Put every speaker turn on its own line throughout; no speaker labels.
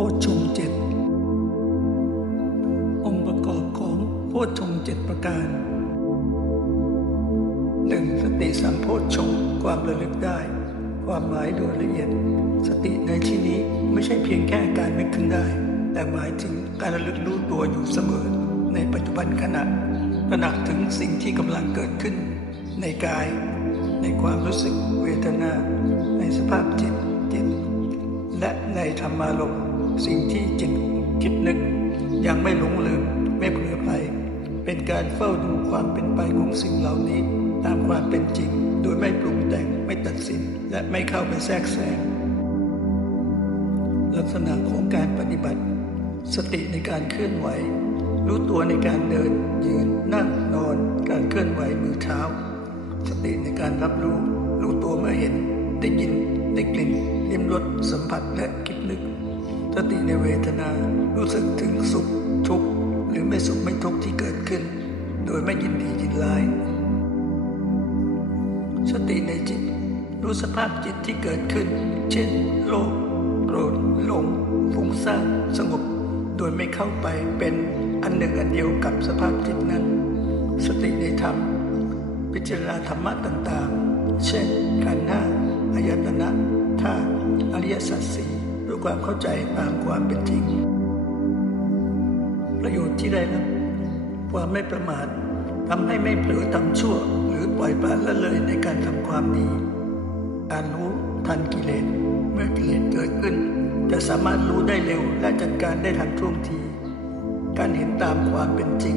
พชฌงเจ็ดองค์ประกอบของโพชฌงเจ็ดประการหนึ่งสติสัมโพชฌงค์ความระลึกได้ ความหมายโดยละเอียด สติในที่นี้ไม่ใช่เพียงแค่การนึกขึ้นได้ แต่หมายถึงการระลึกรู้ตัวอยู่เสมอ ในปัจจุบันขณะตระหนักถึงสิ่งที่กำลังเกิดขึ้น ในกาย ในความรู้สึกเวทนา ในสภาพจิตจิต และในธรรมารมณ์ สิ่งที่จิตคิดนึกยังไม่หลงลืมไม่เผลอไปเป็นการเฝ้าดูความเป็นไปของสิ่งเหล่านี้ ตามความเป็นจริง โดยไม่ปรุงแต่งไม่ตัดสิน และไม่เข้าไปแทรกแซงลักษณะของการปฏิบัติ สติในการเคลื่อนไหว รู้ตัวในการเดิน ยืน นั่งนอน การเคลื่อนไหวมือเท้า สติในการรับรู้ รู้ตัวเมื่อเห็น ได้ยิน ได้กลิ่นลิ้มรสสัมผัสและคิดนึก สติในเวทนารู้สึกถึงสุขทุกข์หรือไม่สุขไม่ทุกข์ที่เกิดขึ้น โดยไม่ยินดียินร้าย สติในจิต รู้สภาพจิตที่เกิดขึ้น เช่น โลภโกรธหลงฟุ้งซ่านสงบ โดยไม่เข้าไปเป็นอันหนึ่งอันเดียวกับสภาพจิตนั้น สติในธรรม พิจารณาธรรมะต่างๆ เช่นขันธ์ห้าอายตนะธาตุอริยสัจสี่ ความเข้าใจตามความเป็นจริง ประโยชน์ที่ได้รับความไม่ประมาททำให้ไม่เผลอทำชั่ว หรือปล่อยปละละเลยในการทำความดีการรู้ทันกิเลสเมื่อกิเลสเกิดขึ้น จะสามารถรู้ได้เร็วและจัดการได้ทันท่วงที การเห็นตามความเป็นจริง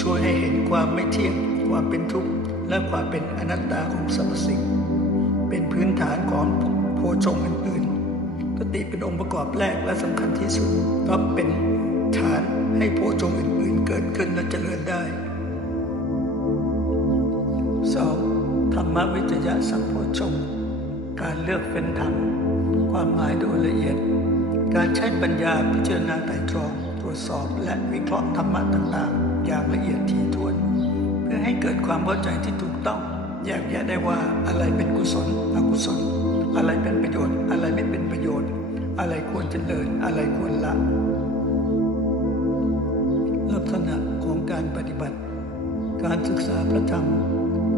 ช่วยให้เห็นความไม่เที่ยง ความเป็นทุกข์และความเป็นอนัตตาของสรรพสิ่ง เป็นพื้นฐานของโพชฌงค์อื่น สติเป็นองค์ประกอบแรกและสำคัญที่สุดเพราะเป็นฐานให้โพชฌงอื่นๆเกิดขึ้นและเจริญได้ 2. ธรรมวิจยะสัมโพชงการเลือกเป็นธรรม ความหมายโดยละเอียด การใช้ปัญญาพิจารณาไตรตรองตรวจสอบและวิเคราะห์ธรรมะต่างๆ อย่างละเอียดถี่ถ้วน เพื่อให้เกิดความเข้าใจที่ถูกต้องแยกแยะได้ว่าอะไรเป็นกุศลอกุศล อะไรเป็นประโยชน์ อะไรไม่เป็นประโยชน์ อะไรควรเจริญ อะไรควรละลักษณะของการปฏิบัติ การศึกษาพระธรรม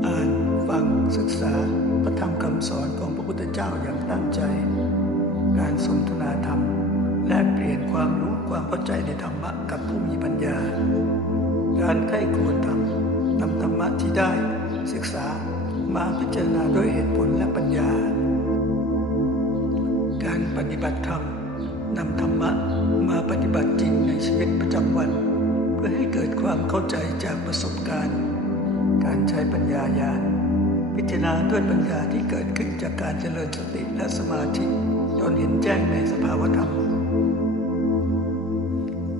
อ่านฟังศึกษาพระธรรมคำสอนของพระพุทธเจ้าอย่างตั้งใจ การสนทนาธรรม และเปลี่ยนความรู้ความเข้าใจในธรรมะกับผู้มีปัญญา การใกล้ควรธรรมนำธรรมะที่ได้ศึกษามาพิจารณาด้วยเหตุผลและปัญญา ฏิบัติธรรมนำธรรมะมาปฏิบัติจริงในชีวิตประจำวัน เพื่อให้เกิดความเข้าใจจากประสบการณ์ การใช้ปัญญาญาณพิจารณาด้วยปัญญาที่เกิดขึ้นจากการเจริญสติและสมาธิจนเห็นแจ้งในสภาวธรรม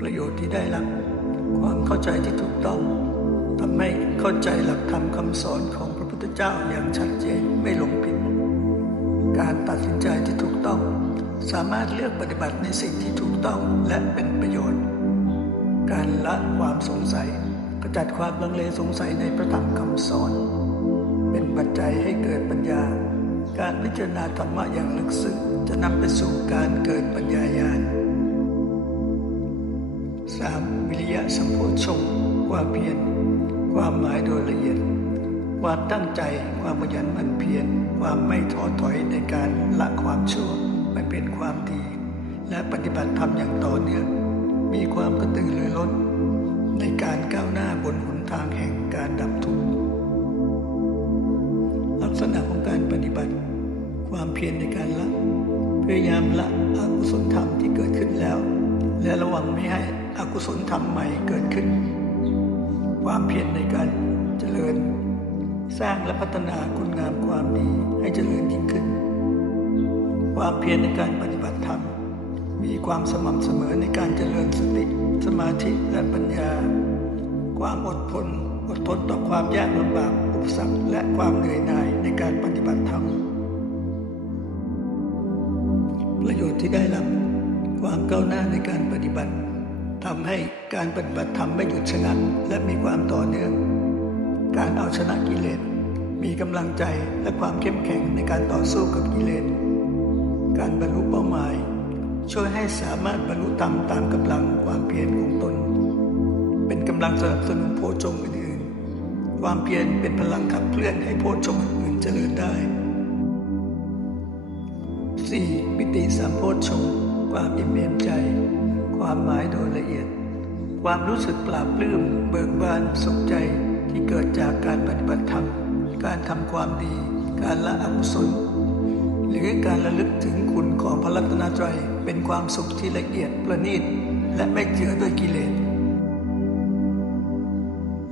ประโยชน์ที่ได้รับความเข้าใจที่ถูกต้องทำให้เข้าใจหลักธรรมคำสอนของพระพุทธเจ้าอย่างชัดเจน สามารถเลือกปฏิบัติในสิ่งที่ถูกต้องและเป็นประโยชน์ การละความสงสัยกระจัดความลังเลสงสัยในพระธรรมคำสอน เป็นปัจจัยให้เกิดปัญญา การพิจารณาธรรมะอย่างลึกซึ้งจะนำไปสู่การเกิดปัญญาญาณ 3. วิริยะสัมโพชงค์ความเพียรความหมายโดยละเอียด ความตั้งใจความขยันหมั่นเพียรความไม่ท้อถอยในการละความชั่ว ไม่เป็นความดี และปฏิบัติธรรมอย่างต่อเนื่องมีความกระตือรือร้น ในการก้าวหน้าบนหนทางแห่งการดับทุกข์ลักษณะของการปฏิบัติ ความเพียรในการละ พยายามละอกุศลธรรมที่เกิดขึ้นแล้ว และระวังไม่ให้อกุศลธรรมใหม่เกิดขึ้น ความเพียรในการเจริญ สร้างและพัฒนาคุณงามความดีให้เจริญยิ่งขึ้น ความเพียรในการปฏิบัติธรรม มีความสม่ำเสมอในการเจริญสติสมาธิและปัญญา ความอดทนอดทนต่อความยากลำบากอุปสรรคและความเหนื่อยหน่ายในการปฏิบัติธรรม ประโยชน์ที่ได้รับความก้าวหน้าในการปฏิบัติทำให้การปฏิบัติธรรมไม่หยุดชะงักและมีความต่อเนื่อง การเอาชนะกิเลสมีกำลังใจและความเข้มแข็งในการต่อสู้กับกิเลส การบรรลุเป้าหมาย ช่วยให้สามารถบรรลุธรรมตามกำลังความเพียรของตน เป็นกำลังสนับสนุนโพชงอื่นๆ ความเพียรเป็นพลังขับเคลื่อนให้โพชงอื่นเจริญได้ 4. ปิติสามโพชงค์ความอิ่มเอมใจ ความหมายโดยละเอียด ความรู้สึกปราบปลื้มเบิกบานสุขใจที่เกิดจากการปฏิบัติธรรม การทำความดี การละอกุศล หรือการระลึกถึงคุณของพระรัตนตรัยเป็นความสุขที่ละเอียดประณีต และไม่เจือด้วยกิเลส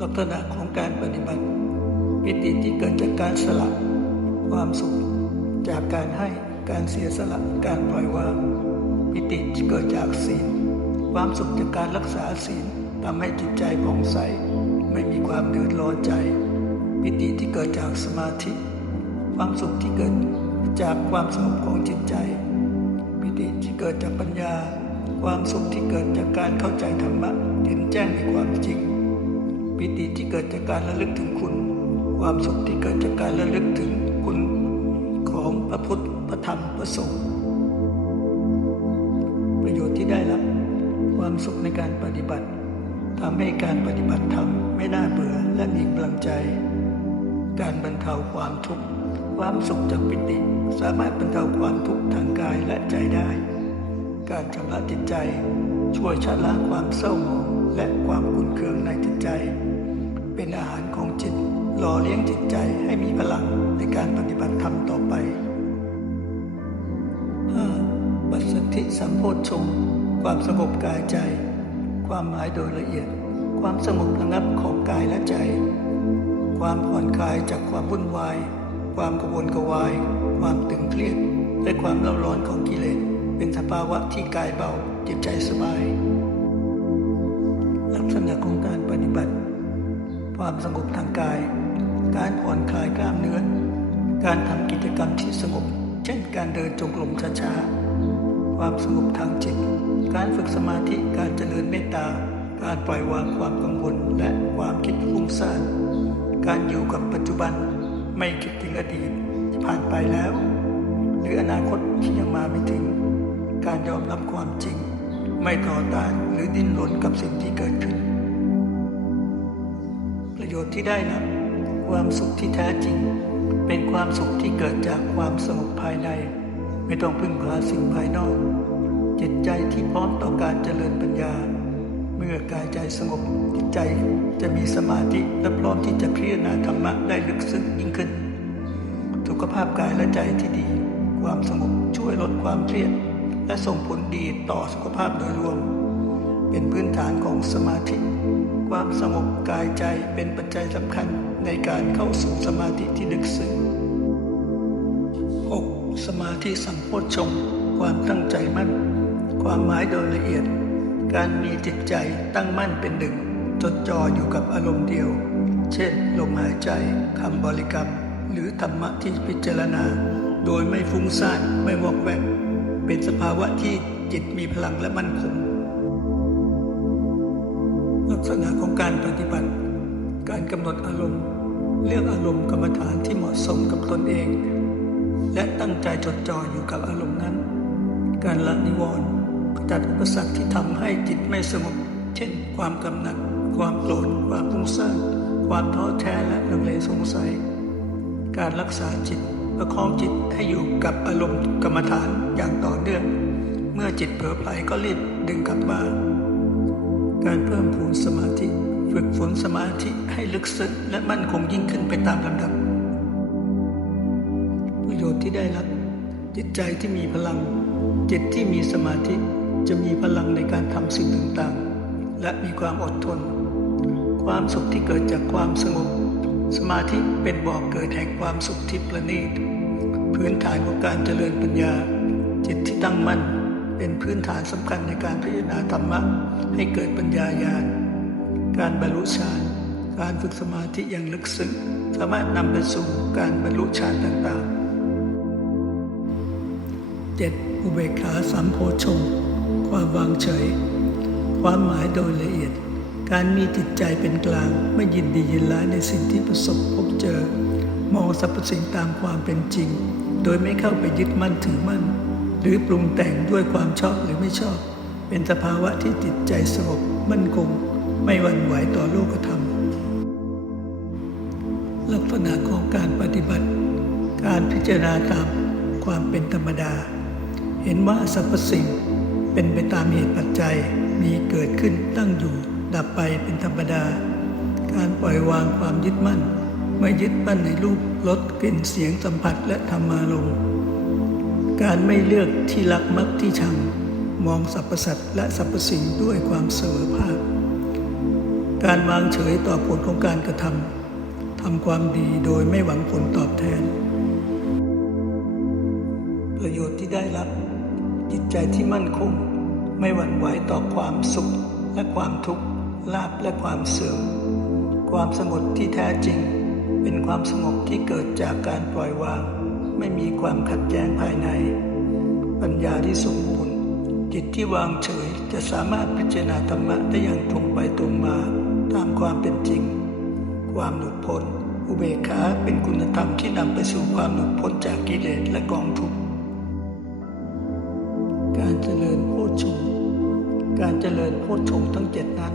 ลักษณะของการปฏิบัติปิติที่เกิดจากการสละ ความสุข จากการให้การเสียสละการปล่อยวางปิติที่เกิดจากศีล ความสุขจากการรักษาศีลทำให้จิตใจผ่องใส ไม่มีความเดือดร้อนใจ ปิติที่เกิดจากสมาธิ ความสุขที่เกิด จากความสงบของจิตใจ ปิติที่เกิดจากปัญญา ความสุขที่เกิดจากการเข้าใจธรรมะเห็นแจ้งในความจริง ปิติที่เกิดจากการระลึกถึงคุณ ความสุขที่เกิดจากการระลึกถึงคุณของพระพุทธพระธรรมพระสงฆ์ประโยชน์ที่ได้รับความสุขในการปฏิบัติทำให้การปฏิบัติธรรมไม่น่าเบื่อและมีกำลังใจ การบรรเทาความทุกข์ ความสุขจากปิติสามารถบรรเทาความทุกข์ทางกายและใจได้ การชำระจิตใจ ช่วยชะล้างความเศร้าหมองและความขุ่นเคืองในจิตใจ เป็นอาหารของจิตหล่อเลี้ยงจิตใจให้มีพลังในการปฏิบัติธรรมต่อไป 5. ปัสสัทธิสัมโพชฌงค์ความสงบกายใจ ความหมายโดยละเอียด ความสงบระงับของกายและใจ ความผ่อนคลายจากความวุ่นวาย ความกระวนกระวาย ความตึงเครียด และความเร่าร้อนของกิเลสเป็นสภาวะที่กายเบาจิตใจสบาย ลักษณะของการปฏิบัติ ความสงบทางกาย การผ่อนคลายกล้ามเนื้อ การทำกิจกรรมที่สงบ เช่นการเดินจงกรมช้าๆ ความสงบทางจิต การฝึกสมาธิการเจริญเมตตาการปล่อยวางความกังวลและความคิดฟุ้งซ่าน การอยู่กับปัจจุบัน ไม่คิดถึงอดีตที่ผ่านไปแล้ว หรืออนาคตที่ยังมาไม่ถึง การยอมรับความจริง ไม่ต่อต้านหรือดิ้นรนกับสิ่งที่เกิดขึ้น ประโยชน์ที่ได้รับความสุขที่แท้จริง เป็นความสุขที่เกิดจากความสงบภายใน ไม่ต้องพึ่งพาสิ่งภายนอก จิตใจที่พร้อมต่อการเจริญปัญญา เมื่อกายใจสงบจิตใจจะมีสมาธิและพร้อมที่จะพิจารณาธรรมะได้ลึกซึ้งยิ่งขึ้น สุขภาพกายและใจที่ดี ความสงบช่วยลดความเครียด และส่งผลดีต่อสุขภาพโดยรวม เป็นพื้นฐานของสมาธิ ความสงบกายใจเป็นปัจจัยสำคัญในการเข้าสู่สมาธิที่ลึกซึ้ง 6. สมาธิสัมโพชฌงค์ความตั้งใจมั่น ความหมายโดยละเอียด การมีจิตใจตั้งมั่นเป็นหนึ่ง จดจ่ออยู่กับอารมณ์เดียว เช่น ลมหายใจคำบริกรรม หรือธรรมะที่พิจารณา โดยไม่ฟุ้งซ่านไม่วอกแวก เป็นสภาวะที่จิตมีพลังและมั่นคงลักษณะของการปฏิบัติ การกำหนดอารมณ์ เลือกอารมณ์กรรมฐานที่เหมาะสมกับตนเอง และตั้งใจจดจ่ออยู่กับอารมณ์นั้น การละนิวรณ์ ขจัดอุปสรรคที่ทำให้จิตไม่สงบเช่น ความกำหนัด ความโกรธ ความฟุ้งซ่านความท้อแท้และลังเลสงสัย การรักษาจิตประคองจิตให้อยู่กับอารมณ์กรรมฐานอย่างต่อเนื่อง เมื่อจิตเผลอไผลก็รีบดึงกลับมาการเพิ่มพูนสมาธิ ฝึกฝนสมาธิให้ลึกซึ้งและมั่นคงยิ่งขึ้นไปตามลำดับ ประโยชน์ที่ได้รับจิตใจที่มีพลัง จิตที่มีสมาธิ จะมีพลังในการทำสิ่งต่างๆ และมีความอดทน ความสุขที่เกิดจากความสงบ สมาธิเป็นบ่อกเกิดแห่งความสุขที่ประณีต พื้นฐานของการเจริญปัญญา จิตที่ตั้งมั่นเป็นพื้นฐานสำคัญในการพิจารณาธรรมะให้เกิดปัญญาญาณ การบรรลุฌาน การฝึกสมาธิอย่างลึกซึ้งสามารถนำไปสู่การบรรลุฌานต่างๆ 7. อุเบกขาสัมโพชง ความวางเฉย ความหมายโดยละเอียด การมีจิตใจเป็นกลาง ไม่ยินดียินร้ายในสิ่งที่ประสบพบเจอ มองสรรพสิ่งตามความเป็นจริง โดยไม่เข้าไปยึดมั่นถือมั่น หรือปรุงแต่งด้วยความชอบหรือไม่ชอบ เป็นสภาวะที่จิตใจสงบมั่นคง ไม่หวั่นไหวต่อโลกธรรม ลักษณะของการปฏิบัติ การพิจารณาตามความเป็นธรรมดา เห็นว่าสรรพสิ่ง เป็นไปตามเหตุปัจจัยมีเกิดขึ้นตั้งอยู่ ดับไปเป็นธรรมดา การปล่อยวางความยึดมั่น ไม่ยึดมั่นในรูปรสกลิ่นเสียงสัมผัสและธรรมารมณ์การไม่เลือกที่รักมักที่ชังมองสรรพสัตว์และสรรพสิ่งด้วยความเสมอภาค การวางเฉยต่อผลของการกระทำทำความดีโดยไม่หวังผลตอบแทน ใจที่มั่นคง ไม่หวั่นไหวต่อความสุขและความทุกข์ลาภและความเสื่อม ความสงบที่แท้จริง เป็นความสงบที่เกิดจากการปล่อยวาง ไม่มีความขัดแย้งภายใน ปัญญาที่สมบูรณ์ จิตที่วางเฉยจะสามารถพิจารณาธรรมะได้อย่างตรงไปตรงมาตามความเป็นจริง ความหลุดพ้นอุเบกขาเป็นคุณธรรมที่นำไปสู่ความหลุดพ้นจากกิเลสและกองทุกข์ การเจริญโพชฌงการเจริญโพชฌงทั้งเจ็ดนั้น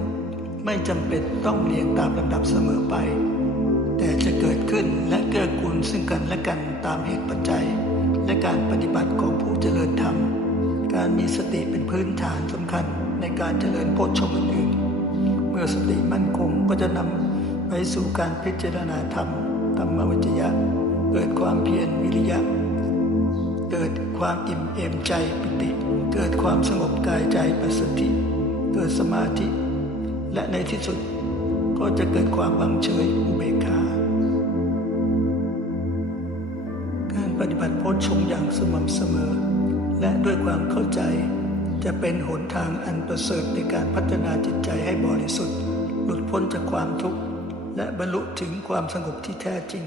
ไม่จำเป็นต้องเรียงตามลำดับเสมอไป แต่จะเกิดขึ้นและเกื้อกูลซึ่งกันและกันตามเหตุปัจจัย และการปฏิบัติของผู้เจริญธรรม การมีสติเป็นพื้นฐานสำคัญในการเจริญโพชฌงค์อื่นเมื่อสติมั่นคงก็จะนำไปสู่การพิจารณาธรรมธรรมวิจยะ เกิดความเพียรวิริยะ เกิด ความอิ่มเอมใจปิติ เกิดความสงบกายใจปัสสติ เกิดสมาธิ และในที่สุดก็จะเกิดความวางเฉยอุเบกขาการปฏิบัติโพชฌงอย่างสม่ำเสมอ และด้วยความเข้าใจจะเป็นหนทางอันประเสริฐในการพัฒนาจิตใจให้บริสุทธิ์ หลุดพ้นจากความทุกข์ และบรรลุถึงความสงบที่แท้จริง